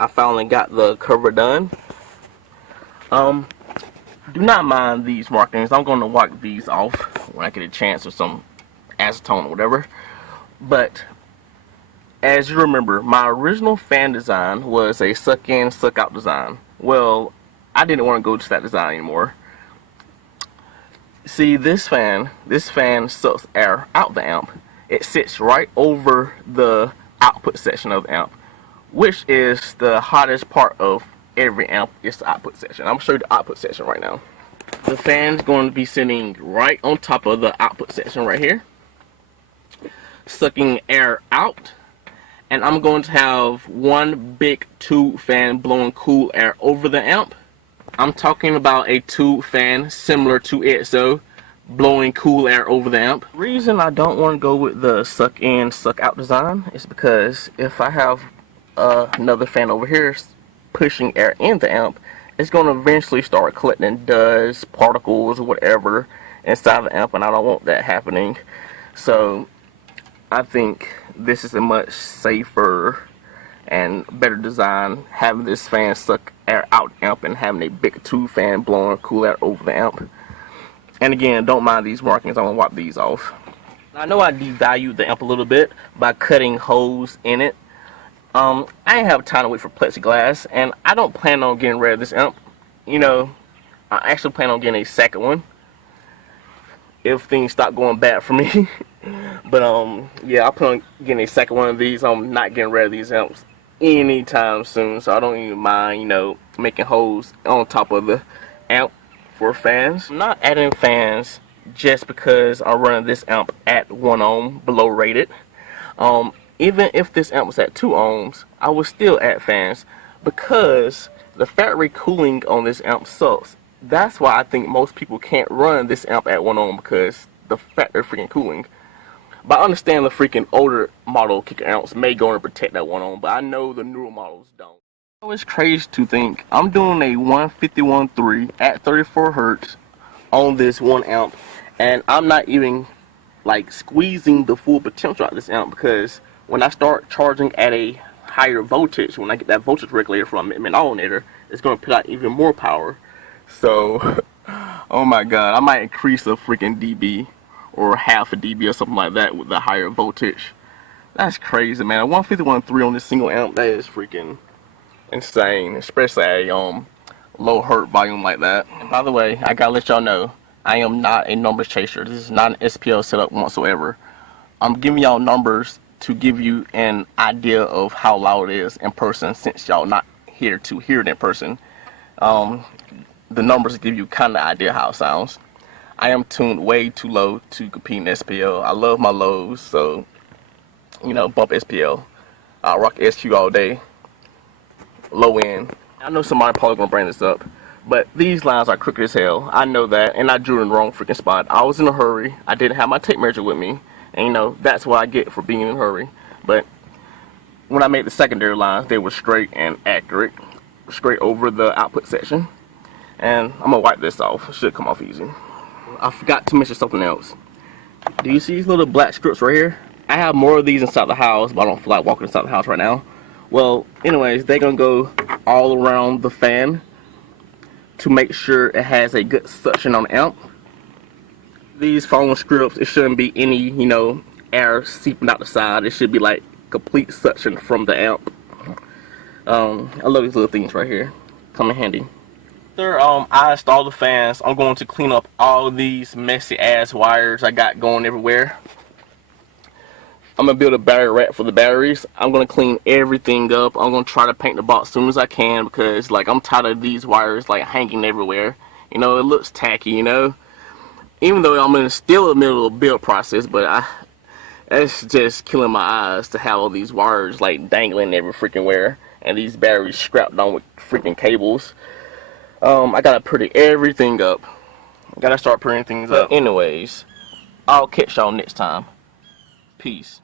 I finally got the cover done. Do not mind these markings. I'm going to wipe these off when I get a chance with some acetone or whatever. But as you remember, my original fan design was a suck in, suck out design. Well, I didn't want to go to that design anymore. See, this fan sucks air out the amp. It sits right over the output section of the amp, which is the hottest part of every amp. Is the output section. I'm going to show you the output section right now. The fan's going to be sitting right on top of the output section right here, sucking air out. And I'm going to have one big tube fan blowing cool air over the amp. I'm talking about a tube fan similar to EXO, blowing cool air over the amp. The reason I don't want to go with the suck in, suck out design is because if I have another fan over here pushing air in the amp, it's going to eventually start collecting dust, particles, whatever inside the amp, and I don't want that happening. So I think this is a much safer and better design, having this fan suck air out the amp and having a big tube fan blowing cool air over the amp. And again, don't mind these markings. I'm going to wipe these off. I know I devalued the amp a little bit by cutting holes in it. I ain't have time to wait for plexiglass, and I don't plan on getting rid of this amp. You know, I actually plan on getting a second one if things stop going bad for me. But yeah, I plan on getting a second one of these. I'm not getting rid of these amps anytime soon, so I don't even mind, you know, making holes on top of the amp for fans. I'm not adding fans just because I'm running this amp at 1 ohm below rated. Even if this amp was at 2 ohms, I would still add fans because the factory cooling on this amp sucks. That's why I think most people can't run this amp at 1 ohm, because the factory freaking cooling. But I understand the freaking older model kicker amps may go and protect that 1 ohm, but I know the newer models don't. It's crazy to think I'm doing a 151.3 at 34 hertz on this one amp, and I'm not even like squeezing the full potential out of this amp, because when I start charging at a higher voltage, when I get that voltage regulator from an alternator, it's going to put out even more power. So, oh my god, I might increase a freaking dB or half a dB or something like that with the higher voltage. That's crazy, man. A 151.3 on this single amp, that is freaking insane, especially at a low hertz volume like that. And by the way, I gotta let y'all know, I am not a numbers chaser. This is not an SPL setup whatsoever. I'm giving y'all numbers to give you an idea of how loud it is in person, since y'all not here to hear it in person. The numbers give you kind of idea how it sounds. I am tuned way too low to compete in SPL. I love my lows, so you know, bump SPL. I'll rock SQ all day. Low end. I know somebody probably gonna bring this up, but these lines are crooked as hell. I know that, and I drew in the wrong freaking spot. I was in a hurry. I didn't have my tape measure with me, and you know, that's what I get for being in a hurry. But when I made the secondary lines, they were straight and accurate, straight over the output section. And I'm gonna wipe this off. It should come off easy. I forgot to mention something else. Do you see these little black strips right here? I have more of these inside the house, but I don't feel like walking inside the house right now. Well, anyways, they're gonna go all around the fan to make sure it has a good suction on the amp. These foam strips, it shouldn't be any, you know, air seeping out the side. It should be like complete suction from the amp. I love these little things right here. Come in handy. After I install the fans, I'm going to clean up all these messy ass wires I got going everywhere. I'm going to build a battery rack for the batteries. I'm going to clean everything up. I'm going to try to paint the box as soon as I can, because like I'm tired of these wires like hanging everywhere. You know, it looks tacky, you know. Even though I'm still in the middle of the build process, but it's just killing my eyes to have all these wires like dangling every freaking where, and these batteries strapped on with freaking cables. I gotta pretty everything up. I gotta start putting things up. Anyways, I'll catch y'all next time. Peace.